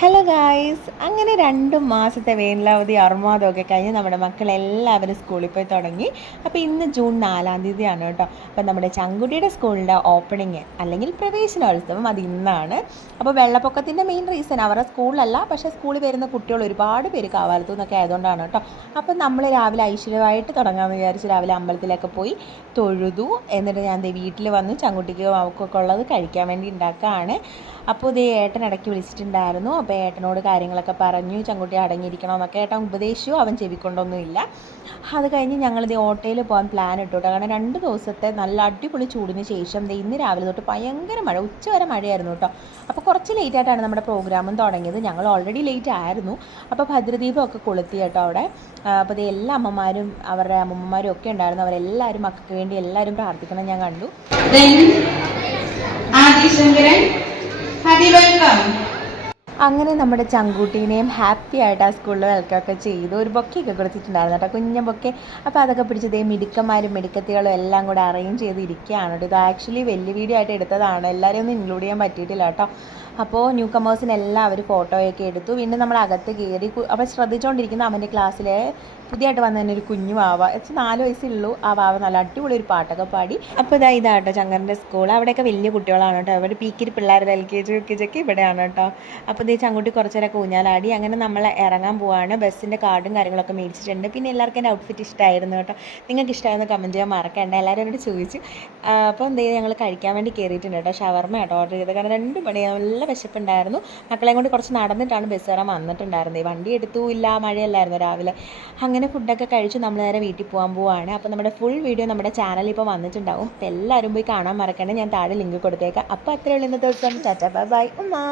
Hello guys, അങ്ങനെ 2 മാസത്തെ വേനലവധി അർമാദമൊക്കെ കഴിഞ്ഞ് നമ്മുടെ മക്കളെല്ലാവരും സ്കൂളിൽ പോയി തുടങ്ങി. അപ്പോൾ ഇന്ന് ജൂൺ 4-ാം തീയതിയാണ് കേട്ടോ. അപ്പോൾ നമ്മുടെ ചങ്കുട്ടിയുടെ സ്കൂളിൻ്റെ ഓപ്പണിങ് അല്ലെങ്കിൽ പ്രവേശനോത്സവം അത് ഇന്നാണ്. അപ്പോൾ വെള്ളപ്പൊക്കത്തിൻ്റെ മെയിൻ റീസൺ അവരുടെ സ്കൂളിലല്ല, പക്ഷേ സ്കൂളിൽ വരുന്ന കുട്ടികൾ ഒരുപാട് പേര് കാവാലത്തു നിന്നൊക്കെ ആയതുകൊണ്ടാണ് കേട്ടോ. അപ്പോൾ നമ്മൾ രാവിലെ ഐശ്വര്യമായിട്ട് തുടങ്ങാമെന്ന് വിചാരിച്ച് രാവിലെ അമ്പലത്തിലൊക്കെ പോയി തൊഴുതു. എന്നിട്ട് ഞാൻ വീട്ടിൽ വന്ന് ചങ്കുട്ടിക്ക് അവക്കൊക്കെ ഉള്ളത് കഴിക്കാൻ വേണ്ടി ഉണ്ടാക്കുകയാണ്. അപ്പോൾ ഇതേ ഏട്ടൻ ഇടയ്ക്ക് വിളിച്ചിട്ടുണ്ടായിരുന്നു. അപ്പോൾ ഏട്ടനോട് കാര്യങ്ങളൊക്കെ പറഞ്ഞു, ചങ്കുട്ടി അടങ്ങിയിരിക്കണമെന്നൊക്കെ ഏട്ടൻ ഉപദേശിച്ചു. അവൻ ചെവിക്കൊണ്ടൊന്നുമില്ല. അത് കഴിഞ്ഞ് ഞങ്ങളിത് ഓട്ടോയിൽ പോകാൻ പ്ലാൻ ഇട്ടു കേട്ടോ. കാരണം 2 ദിവസത്തെ നല്ല അടിപൊളി ചൂടിന് ശേഷം ഇന്ന് രാവിലെ തൊട്ട് ഭയങ്കര മഴ, ഉച്ചവരെ മഴയായിരുന്നു കേട്ടോ. അപ്പോൾ കുറച്ച് ലേറ്റായിട്ടാണ് നമ്മുടെ പ്രോഗ്രാമും തുടങ്ങിയത്. ഞങ്ങൾ ഓൾറെഡി ലേറ്റ് ആയിരുന്നു. അപ്പോൾ ഭദ്രദീപമൊക്കെ കൊളുത്തി കേട്ടോ അവിടെ. അപ്പോൾ ഇത് എല്ലാ അമ്മമാരും അവരുടെ അമ്മമാരും ഒക്കെ ഉണ്ടായിരുന്നു. അവരെല്ലാവരും മക്കൾക്ക് വേണ്ടി എല്ലാവരും പ്രാർത്ഥിക്കണം ഞാൻ കണ്ടു. അങ്ങനെ നമ്മുടെ ചങ്കൂട്ടീനെയും ഹാപ്പി ആയിട്ട് ആ സ്കൂളിൽ വെൽക്കം ഒക്കെ ചെയ്തു. ഒരു ബൊക്കെയൊക്കെ കൊടുത്തിട്ടുണ്ടായിരുന്നു കേട്ടോ, കുഞ്ഞ ബൊക്കെ. അപ്പോൾ അതൊക്കെ പിടിച്ചതേ മിടുക്കന്മാരും മിടുക്കത്തികളും എല്ലാം കൂടെ അറേഞ്ച് ചെയ്തിരിക്കുകയാണ് കേട്ടോ. ഇത് ആക്ച്വലി വലിയ വീഡിയോ ആയിട്ട് എടുത്തതാണ്, എല്ലാവരെയും ഒന്നും ഇൻക്ലൂഡ് ചെയ്യാൻ പറ്റിയിട്ടില്ല കേട്ടോ. അപ്പോൾ ന്യൂ കമേഴ്സിനെല്ലാം അവർ ഫോട്ടോയൊക്കെ എടുത്തു. പിന്നെ നമ്മൾ അകത്ത് കയറി. അപ്പോൾ ശ്രദ്ധിച്ചുകൊണ്ടിരിക്കുന്ന അവൻ്റെ ക്ലാസ്സിലെ പുതിയതായിട്ട് വന്ന തന്നെ ഒരു കുഞ്ഞു വാവ, 4 വയസ്സുള്ളൂ. ആ വാവ നല്ല അടിപൊളി ഒരു പാട്ടൊക്കെ പാടി. അപ്പോൾ ഇതാട്ടോ ചങ്കറിൻ്റെ സ്കൂൾ. അവിടെയൊക്കെ വലിയ കുട്ടികളാണ് കേട്ടോ. അവിടെ പീക്കിരി പിള്ളേരുടെ LKG UKG ഒക്കെ ഇവിടെയാണ് കേട്ടോ. അപ്പോൾ ഇതേ ചങ്കുട്ടി കുറച്ച് നേരമൊക്കെ ഊഞ്ഞാലാടി. അങ്ങനെ നമ്മൾ ഇറങ്ങാൻ പോവാണ്. ബസ്സിൻ്റെ കാർഡും കാര്യങ്ങളൊക്കെ മേടിച്ചിട്ടുണ്ട്. പിന്നെ എല്ലാവർക്കും എൻ്റെ ഔട്ട്ഫിറ്റ് ഇഷ്ടമായിരുന്നു കേട്ടോ. നിങ്ങൾക്ക് ഇഷ്ടമായിരുന്നു കമൻറ്റ് ചെയ്യാൻ മറക്കണ്ട. എല്ലാവരും എന്നോട് ചോദിച്ചു. അപ്പോൾ ഞങ്ങൾ കഴിക്കാൻ വേണ്ടി കയറിയിട്ടുണ്ട് കേട്ടോ. ഷവർമ കേട്ടോ ഓർഡർ ചെയ്തത്. കാരണം 2 മണി നല്ല വിശപ്പുണ്ടായിരുന്നു. മക്കളെ കൊണ്ട് കുറച്ച് നടന്നിട്ടാണ് ബസ് കയറാൻ വന്നിട്ടുണ്ടായിരുന്നത്. വണ്ടി എടുത്തു ഇല്ല, മഴയല്ലായിരുന്നു രാവിലെ. അങ്ങനെ ഫുഡൊക്കെ കഴിച്ച് നമ്മൾ നേരെ വീട്ടിൽ പോകാൻ പോവാണ്. അപ്പോൾ നമ്മുടെ ഫുൾ വീഡിയോ നമ്മുടെ ചാനലിൽ ഇപ്പോൾ വന്നിട്ടുണ്ടാവും. അപ്പോൾ എല്ലാവരും പോയി കാണാൻ മറക്കണ്ട. ഞാൻ താഴെ ലിങ്ക് കൊടുത്തേക്കാം. അപ്പോൾ അത്രയുള്ള ഇന്നത്തെ ദിവസം. ടാറ്റാ ബൈ ബൈ ഉമ്മ.